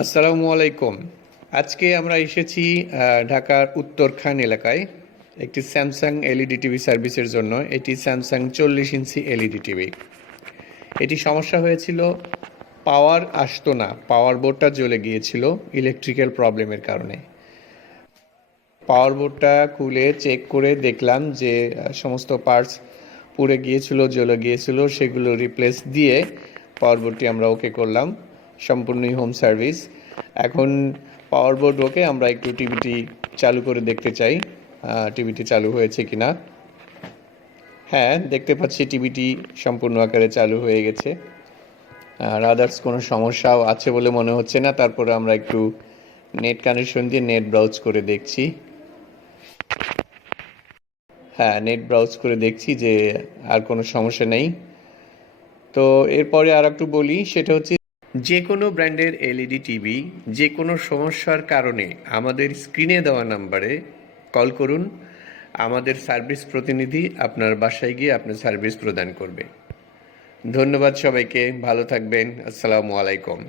আসসালামু আলাইকুম। আজকে আমরা এসেছি ঢাকার উত্তরখান এলাকায় একটি স্যামসাং এলইডি টিভি সার্ভিসের জন্য। এটি স্যামসাং 40 ইঞ্চি এলইডি টিভি। এটি সমস্যা হয়েছিল, পাওয়ার আসতো না, পাওয়ার বোর্ডটা জ্বলে গিয়েছিল ইলেকট্রিক্যাল প্রবলেমের কারণে। পাওয়ার বোর্ডটা খুলে চেক করে দেখলাম যে সমস্ত পার্টস পুড়ে গিয়েছিল, জ্বলে গিয়েছিল, সেগুলো রিপ্লেস দিয়ে পাওয়ার বোর্ডটি আমরা ওকে করলাম, সম্পূর্ণই হোম সার্ভিস। এখন পাওয়ার বোর্ড ওকে, আমরা একটু টিভিটি চালু করে দেখতে চাই টিভিটি চালু হয়েছে কিনা। হ্যাঁ, দেখতে পাচ্ছি টিভিটি সম্পূর্ণ আকারে চালু হয়ে গেছে। আর আদার্স কোনো সমস্যাও আছে বলে মনে হচ্ছে না। তারপরে আমরা একটু নেট কানেকশন দিয়ে নেট ব্রাউজ করে দেখছি। হ্যাঁ, নেট ব্রাউজ করে দেখছি যে আর কোনো সমস্যা নেই। তো এরপরে আর একটু বলি, সেটা হচ্ছে যে কোনো ব্র্যান্ডের এলইডি টিভি যে কোনো সমস্যার কারণে আমাদের স্ক্রিনে দেওয়া নাম্বারে কল করুন। আমাদের সার্ভিস প্রতিনিধি আপনার বাসায় গিয়ে আপনার সার্ভিস প্রদান করবে। ধন্যবাদ সবাইকে, ভালো থাকবেন। আসসালামু আলাইকুম।